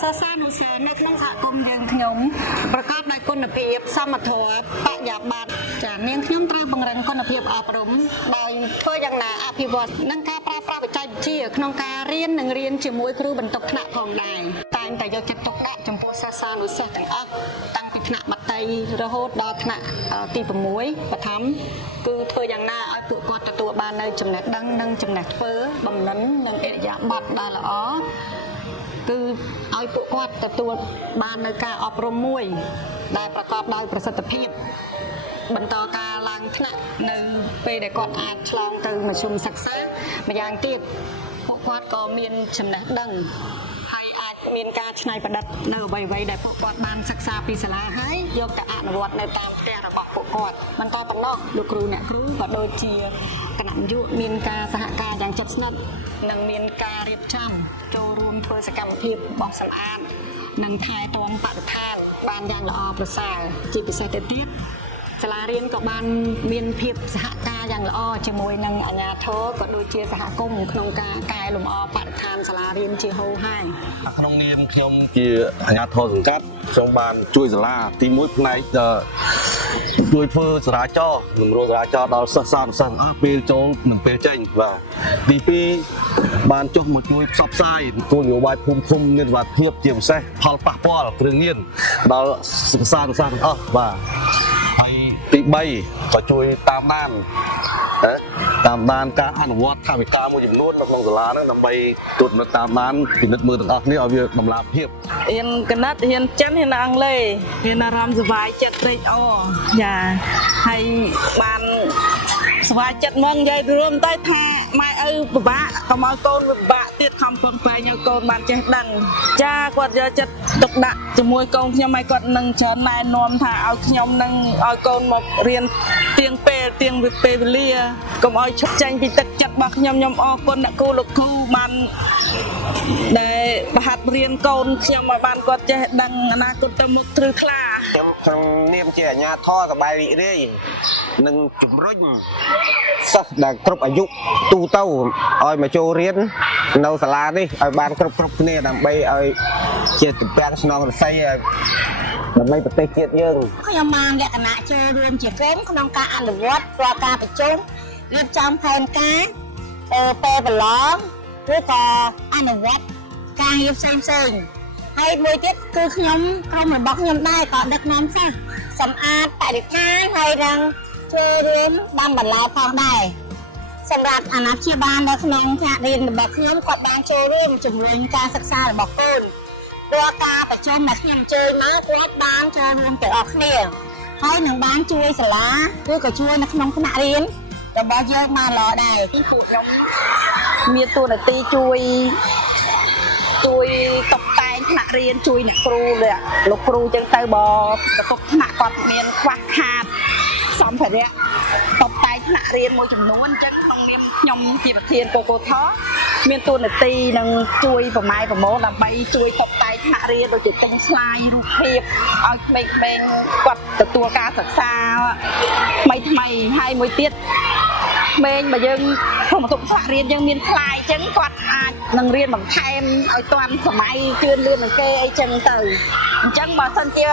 សរសើរនោះនៅក្នុងសហគមន៍យើងខ្ញុំប្រកបដោយគុណភាពសមធម៌បរិយាប័ន្នចានាងខ្ញុំត្រូវបង្រឹងគុណភាពអប់រំដោយធ្វើយ៉ាងណាអភិវឌ្ឍនិងការប្រើប្រាស់បច្ចេកវិទ្យាក្នុងការរៀននិងរៀនជាមួយគ្រូបន្ទប់ថ្នាក់ផងដែរតែងតែយកចិត្តទុកដាក់ចំពោះសិស្សានុសិស្សទាំងអស់តាំងពីថ្នាក់បតីរហូតដល់ថ្នាក់ទី6បឋមគឺធ្វើយ៉ាងណាឲ្យពួកគាត់ទទួលបាននូវចំណេះដឹងនិងចំណេះធ្វើបំណិននិងអរិយាប័ត្រដែលល្អគឺឲ្យពួកគាត់ទទួលបាននូវការអប់រំមួយដែលប្រកបដោយប្រសិទ្ធភាពបន្តការឡើងថ្នាក់នៅពេលដែលគាត់អាចឆ្លងទៅមធ្យមសិក្សាម្យ៉ាងទៀតពួកគាត់ក៏មានចំណេះដឹងហើយអាចមានការច្នៃប្រឌិតនៅអ្វីៗដែលពួកគាត់បានសិក្សាពីសាលាហើយយកទៅអនុវត្តនៅតាមផ្ទះរបស់ពួកគាត់បន្តប៉ុណ្ណោះលោកគ្រូអ្នកគ្រូក៏ដូចជាគណៈយុវមានការសហការយ៉ាងជិតស្និទ្ធនិងមានការរៀបចំចូលរួមធ្វើសកម្មភាពបោសសម្អាតនិងថែទាំបរិស្ថានបានយ៉ាងល្អប្រសើរជាពិសេសទៅទៀតសាលារៀនក៏បានមានភាពសហការយ៉ាងល្អជាមួយនឹងអាជ្ញាធរក៏ដូចជាសហគមន៍ក្នុងការកែលម្អបរិស្ថានសាលារៀនជាហូរហែក្នុងនាមខ្ញុំជាអាជ្ញាធរសង្កាត់ខ្ញុំបានជួយសាលាទី1ផ្នែកជួយធ្វើចរាចរណ៍និងរោចរាចរណ៍ដល់សិស្សសាស្ត្រពេលចូលនិងពេលចេញបាទទី2បានចុះមកជួយផ្សព្វផ្សាយគោលនយោបាយភូមិឃុំមានវត្តភាពជាពិសេសផលប៉ះពាល់គ្រឿងញៀនដល់សិស្សសាស្ត្រទាំងអស់បាទហើយទី3ក៏ជួយតាមដានការអនុវត្តថវិកាមួយចំនួននៅក្នុងសាលាហ្នឹងដើម្បីត្រួតពិនិត្យតាមដានពិនិត្យមើលទាំងអស់គ្នាឲ្យវាតម្លាភាពរៀនកណិតរៀនចិនរៀនអង់គ្លេសរៀនអារម្មណ៍សុបាយចិត្តត្រេកអរចាហើយបានសុបាយចិត្តមកនិយាយរួមទៅថាម៉ែឪពិបាកកុំឲ្យកូនវាពិបាកទៀតខំប្រឹងប្រែងឲ្យកូនបានចេះដឹងចាគាត់យកចិត្តទុកដាក់ជាមួយកូនខ្ញុំឲ្យគាត់នឹងច្រើនណែនាំថាឲ្យខ្ញុំនឹងឲ្យកូនមករៀនទៀងពេលវេលាកុំឲ្យឈប់ចេញពីទឹកចិត្តរបស់ខ្ញុំអរគុណអ្នកគ្រូលោកគ្រូបានដែលបហាត់រៀនកូនខ្ញុំឲ្យបានគាត់ចេះដឹងអនាគតទៅមុខទ្រឹថ្លាខ្ញុំក្នុងនាមជាអាជ្ញាធរសប្បាយរីករាយនិងជំរុញសិស្សដែលគ្រប់អាយុទូទៅឲ្យមកចូលរៀននៅសាលានេះឲ្យបានគ្រប់គ្នាដើម្បីឲ្យជាទំពាំងស្នងរស័យដើម្បីប្រទេសជាតិយើងខ្ញុំបានលក្ខណៈចូលរួមជាក្រុមក្នុងការអនុវត្តរាល់ការប្រជុំរៀបចំផែនការពេលប្រឡងឬក៏អនុវត្តការងារផ្សេងហើយមួយទៀតគឺក្រុមរបស់ខ្ញុំដែរក៏ដឹកនាំសិស្សសម្អាតបរិស្ថានហើយនឹងចូលរួមបានបន្លែផងដែរសម្រាប់អាណាព្យាបាលនៅក្នុងថ្នាក់រៀនរបស់ខ្ញុំគាត់បានចូលរួមជំរុញការសិក្សារបស់កូនរាល់ការប្រជុំដែលខ្ញុំអញ្ជើញមកគាត់បានចូលរួមទាំងអស់គ្នាហើយនឹងបានជួយសាលាឬក៏ជួយនៅក្នុងថ្នាក់រៀនរបស់យើងបានល្អដែរពួកខ្ញុំមានតួនាទីជួយតុបតែងថ្នាក់រៀនជួយអ្នកគ្រូលោកគ្រូចឹងទៅបើបន្ទប់ថ្នាក់គាត់មានខ្វះខាតសម្ភារៈតុបតែងថ្នាក់រៀនមួយចំនួនអញ្ចឹងក្នុងនាមខ្ញុំជាប្រធានកកថមានតួនាទីនឹងជួយប្រម៉ែប្រមូលដើម្បីជួយតុបតែងថ្នាក់រៀនដូចជាទិញស្លាយរូបភាពឲ្យក្មេងៗគាត់ទទួលការសិក្សាថ្មីហើយមួយទៀតក្មេងបើយើងក្នុងបន្ទប់ថ្នាក់រៀនយើងមានស្លាយអញ្ចឹងគាត់អាចនឹងរៀនបន្ថែមឲ្យទាន់សម័យជឿនលឿននឹងគេអីចឹងទៅអញ្ចឹងបើសិនជា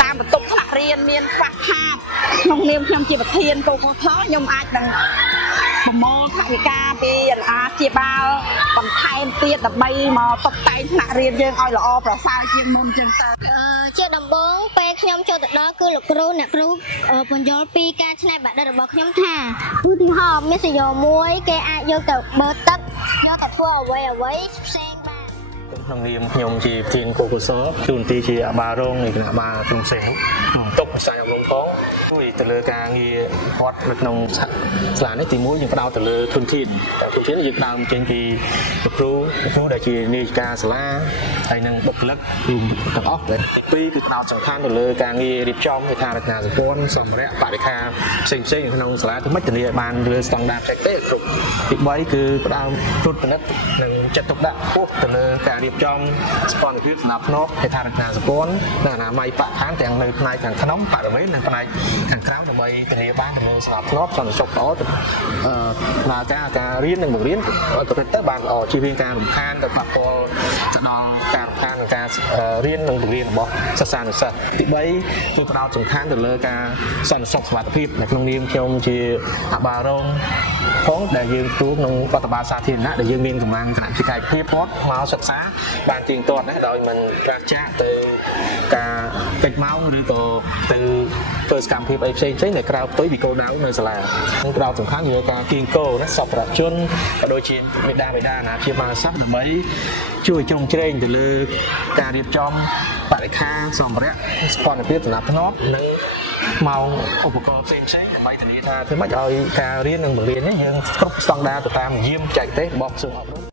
តាមបន្ទប់ថ្នាក់រៀនមានខ្វះខាតក្នុងនាមខ្ញុំជាប្រធានកកថខ្ញុំអាចនឹងប្រមូលថវិកាពីអាជ្ញាបាលបន្ថែមទៀតដើម្បីមកតុបតែងថ្នាក់រៀនយើងឲ្យល្អប្រសើរជាងមុនចឹងទៅជាដំបូងពេលខ្ញុំចូលទៅដល់គឺលោកគ្រូអ្នកគ្រូបញ្យល់ពីការច្នៃប្រឌិតរបស់ខ្ញុំថាឧទាហរណ៍មានសយោមួយគេអាចយកទៅបឺតទឹកយកទៅធ្វើអ្វីផ្សេងបានក្នុងនាមខ្ញុំជាប្រធានកកសជួនទីជាអាបារងនៃគណៈបាក្រុងសេះតុបផ្សាយអប់រំផងជួយទៅលើការងារគាត់នៅក្នុងសាលានេះទី1យើងផ្ដោតទៅលើធនធាននេះយើងដើមចេញពីលោកគ្រូដែលជានាយិកាសាលាហើយនិងបុគ្គលិកទាំងអស់ទី2គឺផ្ដោតសំខាន់ទៅលើការងាររៀបចំហេដ្ឋារចនាសម្ព័ន្ធសម្ភារៈបរិក្ខារផ្សេងនៅក្នុងសាលាទៅមិនធានាបានលើស្តង់ដារបច្ចេកទេសគ្រប់ទី3គឺផ្ដើមត្រួតពិនិត្យនិង ចិត្តទុកដាក់ពោះទៅលើការរៀបចំស្ព័ន្ធភាពសម្រាប់ភ្នាប់ហេដ្ឋារចនាសម្ព័ន្ធនិងអនាម័យបរិស្ថានទាំងនៅផ្នែកខាងក្នុងបរិវេណនិងផ្នែកខាងក្រៅដើម្បីធានាបានទៅលើសម្រាប់ភ្នាប់សន្តិសុខល្អទៅដំណើរការរៀននិងបង្រៀនទៅបានល្អជៀសវាងការរំខានទៅប៉ះពាល់ទៅដល់ការរំខានក្នុងការរៀននិងបង្រៀនរបស់សិស្សានុសិស្សទី3គឺផ្ដោតសំខាន់ទៅលើការសន្តិសុខសុវត្ថិភាពនៅក្នុងនាមខ្ញុំជាអបារងផងដែលយើងទូក្នុងបទបាលសាធារណៈដែលយើងមានកម្លាំងគណៈវិកាយភាពគាត់មកសិក្សាបានទៀងទាត់ណាដោយមិនប្រាសចាកទៅការកិច្ចម៉ោងឬក៏ទៅធ្វើសកម្មភាពអីផ្សេងៗនៅក្រៅផ្ទុយពីគោលដៅនៅសាលានឹងផ្ដោតសំខាន់លើការគៀងគរណាសពរជនក៏ដូចជាមេដាអាណាព្យាបាលសិស្សដើម្បីជួយជ្រោមជ្រែងទៅលើការរៀបចំបរិក្ខារសម្ភារៈស្ព័ន្ធភាពសម្រាប់ភ្នាប់និងម៉ោងឧបករណ៍ផ្សេងៗដើម្បីធានាថាធ្វើម៉េចឲ្យការរៀននិងបង្រៀននេះយើងគ្រប់ស្តង់ដារទៅតាមយាមចែកទេសរបស់ក្រសួងអប់រំ